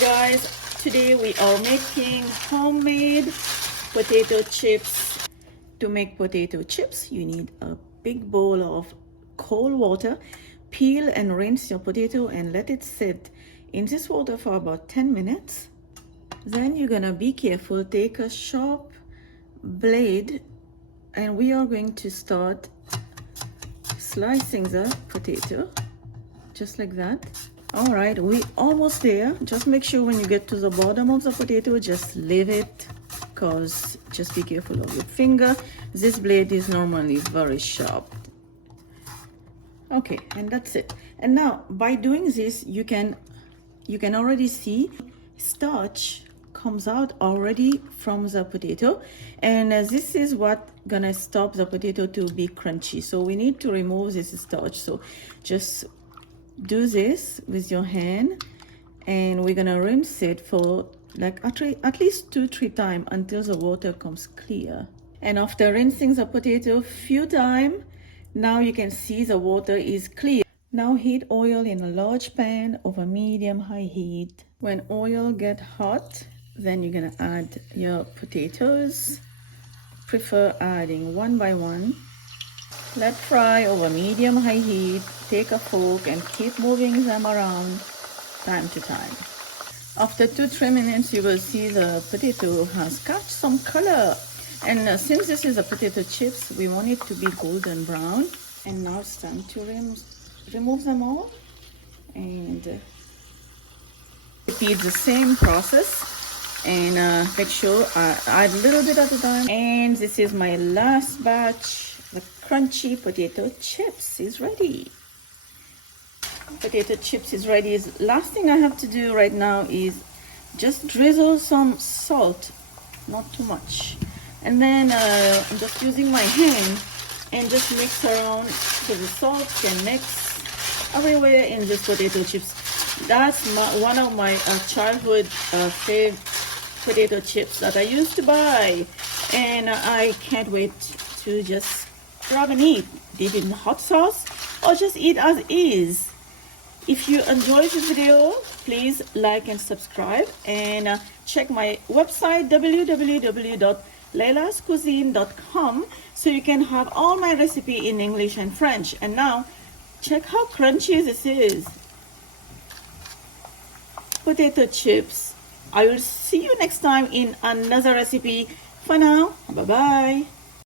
guys, today we are making homemade potato chips. To make potato chips, you need a big bowl of cold water. Peel and rinse your potato and let it sit in this water for about 10 minutes. Then you're gonna be careful, take a sharp blade and we are going to start slicing the potato just like that. All right, we're almost there. Just make sure when you get to the bottom of the potato, just leave it, because just be careful of your finger. This blade is normally very sharp. Okay, and that's it. And now by doing this, you can already see starch comes out already from the potato, and this is what gonna stop the potato to be crunchy. So we need to remove this starch. So just do this with your hand and we're gonna rinse it for like at least 2-3 times until the water comes clear. And after rinsing the potato a few times, now you can see the water is clear. Now heat oil in a large pan over medium-high heat. When oil get hot, then you're gonna add your potatoes. Prefer adding one by one. Let fry over medium-high heat. Take a fork and keep moving them around time to time. After 2-3 minutes, you will see the potato has got some color. And since this is a potato chips, we want it to be golden brown. And now it's time to remove them all. And repeat the same process. And make sure I add a little bit at a time. And this is my last batch. The crunchy potato chips is ready. Potato chips is ready. Last thing I have to do right now is just drizzle some salt, not too much. And then I'm just using my hand and just mix around so the salt can mix everywhere in this potato chips. That's one of my childhood favorite potato chips that I used to buy, and I can't wait to just grab and eat. Dip in hot sauce or just eat as is. If you enjoyed this video, please like and subscribe, and check my website www.lailascuisine.com so you can have all my recipe in English and French. And now check how crunchy this is. Potato chips. I will see you next time in another recipe. For now, bye bye.